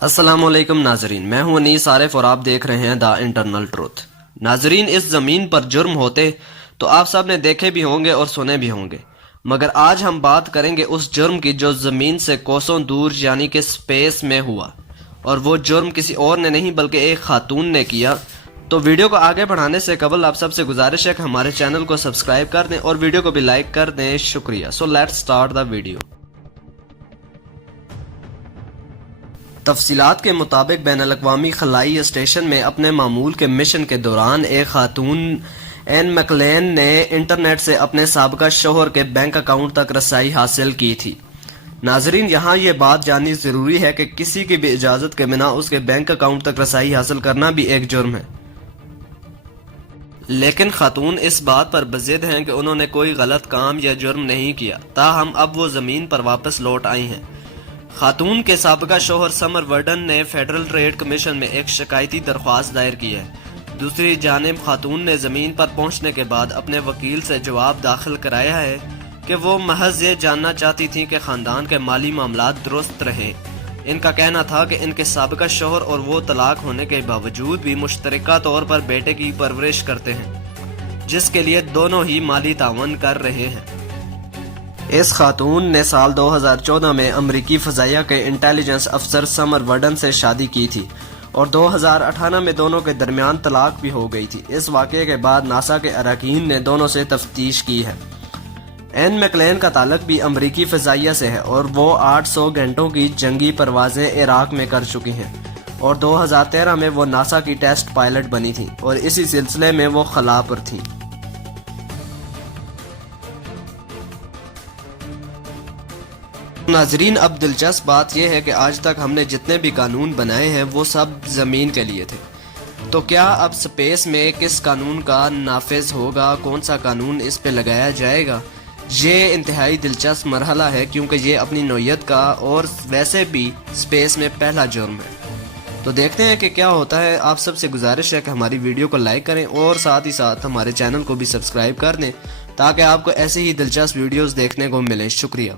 السلام علیکم ناظرین، میں ہوں انیس عارف اور آپ دیکھ رہے ہیں دا انٹرنل ٹروتھ۔ ناظرین، اس زمین پر جرم ہوتے تو آپ سب نے دیکھے بھی ہوں گے اور سنے بھی ہوں گے، مگر آج ہم بات کریں گے اس جرم کی جو زمین سے کوسوں دور یعنی کہ سپیس میں ہوا، اور وہ جرم کسی اور نے نہیں بلکہ ایک خاتون نے کیا۔ تو ویڈیو کو آگے بڑھانے سے قبل آپ سب سے گزارش ہے کہ ہمارے چینل کو سبسکرائب کر دیں اور ویڈیو کو بھی لائک کر دیں، شکریہ۔ So let's start the video. تفصیلات کے مطابق بین الاقوامی خلائی اسٹیشن میں اپنے معمول کے مشن کے دوران ایک خاتون این میکلین نے انٹرنیٹ سے اپنے سابقہ شوہر کے بینک اکاؤنٹ تک رسائی حاصل کی تھی۔ ناظرین، یہاں یہ بات جاننی ضروری ہے کہ کسی کی بھی اجازت کے بنا اس کے بینک اکاؤنٹ تک رسائی حاصل کرنا بھی ایک جرم ہے، لیکن خاتون اس بات پر بضد ہیں کہ انہوں نے کوئی غلط کام یا جرم نہیں کیا، تاہم اب وہ زمین پر واپس لوٹ آئی ہیں۔ خاتون کے سابقہ شوہر سمر ورڈن نے فیڈرل ٹریڈ کمیشن میں ایک شکایتی درخواست دائر کی ہے۔ دوسری جانب خاتون نے زمین پر پہنچنے کے بعد اپنے وکیل سے جواب داخل کرایا ہے کہ وہ محض یہ جاننا چاہتی تھیں کہ خاندان کے مالی معاملات درست رہیں۔ ان کا کہنا تھا کہ ان کے سابقہ شوہر اور وہ طلاق ہونے کے باوجود بھی مشترکہ طور پر بیٹے کی پرورش کرتے ہیں، جس کے لیے دونوں ہی مالی تعاون کر رہے ہیں۔ اس خاتون نے سال 2014 میں امریکی فضائیہ کے انٹیلیجنس افسر سمر ورڈن سے شادی کی تھی اور 2018 میں دونوں کے درمیان طلاق بھی ہو گئی تھی۔ اس واقعے کے بعد ناسا کے اراکین نے دونوں سے تفتیش کی ہے۔ این میکلین کا تعلق بھی امریکی فضائیہ سے ہے اور وہ 800 گھنٹوں کی جنگی پروازیں عراق میں کر چکی ہیں، اور 2013 میں وہ ناسا کی ٹیسٹ پائلٹ بنی تھیں اور اسی سلسلے میں وہ خلا پر تھیں۔ ناظرین، اب دلچسپ بات یہ ہے کہ آج تک ہم نے جتنے بھی قانون بنائے ہیں وہ سب زمین کے لیے تھے، تو کیا اب سپیس میں کس قانون کا نافذ ہوگا، کون سا قانون اس پہ لگایا جائے گا؟ یہ انتہائی دلچسپ مرحلہ ہے، کیونکہ یہ اپنی نوعیت کا اور ویسے بھی سپیس میں پہلا جرم ہے۔ تو دیکھتے ہیں کہ کیا ہوتا ہے۔ آپ سب سے گزارش ہے کہ ہماری ویڈیو کو لائک کریں اور ساتھ ہی ساتھ ہمارے چینل کو بھی سبسکرائب کر دیں، تاکہ آپ کو ایسے ہی دلچسپ ویڈیوز دیکھنے کو ملیں۔ شکریہ۔